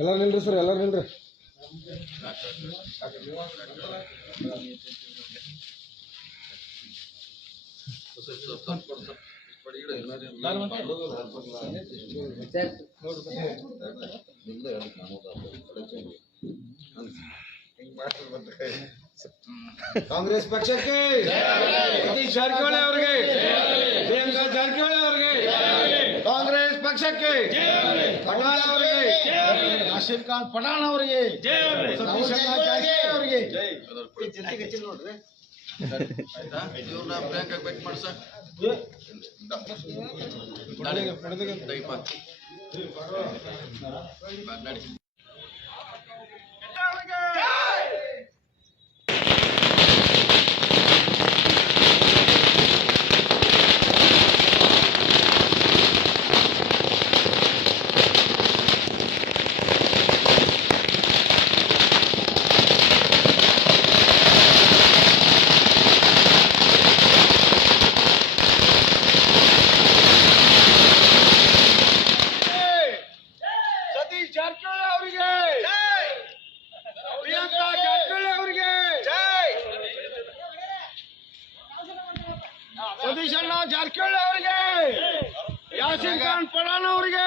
ಎಲ್ಲ ನಿಲ್ರಿ ಸರ್, ಎಲ್ಲ ನಿಲ್ರಿ. ಕಾಂಗ್ರೆಸ್ ಪಕ್ಷಕ್ಕೆ, ಸತೀಶ್ ಜಾರಕಿಹೊಳಿ ಅವರಿಗೆ, ಪ್ರಿಯಾಂಕಾ ಜಾರಕಿಹೊಳಿ ಅವರಿಗೆ, ಕಾಂಗ್ರೆಸ್ ಪಕ್ಷಕ್ಕೆ, ಪಠಾಣ್ ಅವರಿಗೆ, ಆಸಿಫ್ ಖಾನ್ ಪಠಾಣ್ ಅವರಿಗೆ, ಸತೀಶ್ ಜಾರಕಿಹೊಳಿ ಅವರಿಗೆ. ನೋಡ್ರಿ ಪ್ರಿಯಾಂಕಾ ಬೆಟ್ ಮಾಡ್ಸ ಜಾರಕಿಹೊಳಿ ಅವರಿಗೆ, ಪ್ರಿಯಾಂಕಾ ಜಾರಕಿಹೊಳಿ ಅವರಿಗೆ, ಸತೀಶ್ ಅಣ್ಣ ಜಾರಕಿಹೊಳಿ ಅವರಿಗೆ, ಯಾಸೀನ್ ಖಾನ್ ಪಠಾಣ್ ಅವರಿಗೆ.